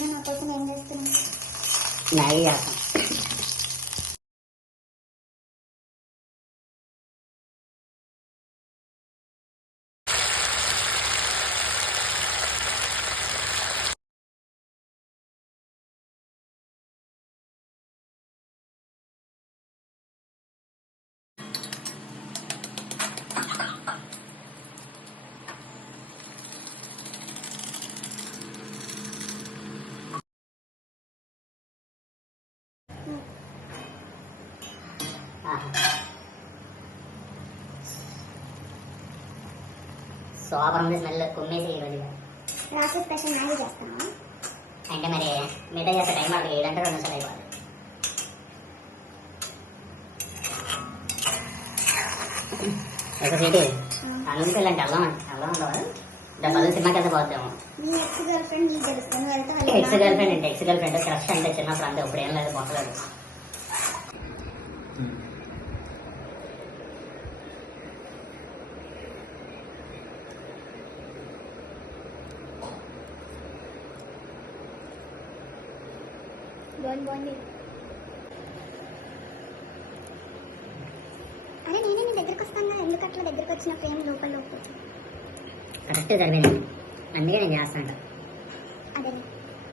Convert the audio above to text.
నా కోసం ఏం చేస్తున్నావు? మ్యాగీ చేస్తాం. సూపర్ ఉంది స్మెల్. కుమ్మేసి ఈరోజు రాత్రి స్పెషల్ మ్యాగీ చేస్తాను. అంటే మరి మిగతా చేసే టైం వాళ్ళకి 7 గంటలు 2 నిమిషాలు అయిపోవాలి. ఒకటి ఆ నూనె అంటే అల్లం ఉండవా? డబ్బులు సినిమాకి వెళ్తే పోద్దాము. ఎక్స్ గర్ల్ ఫ్రెండ్ నీకు తెలుస్తుంది. ఎక్స్ గర్ల్ ఫ్రెండ్ అంటే ఎక్స్ గర్ల్ ఫ్రెండ్ క్రష్ అంటే చిన్నప్పుడు అంతే. ఇప్పుడు ఏం లేదు, పొట్టలేదు. బాగుంది. అరే నేనే నీ దగ్గరకు వస్తాను కదా, ఎందుకు అట్లా దగ్గరకు వచ్చిన ప్రేమ లోపల కరెక్ట్ జరిగింది, అందుకే నేను చేస్తాను. అదే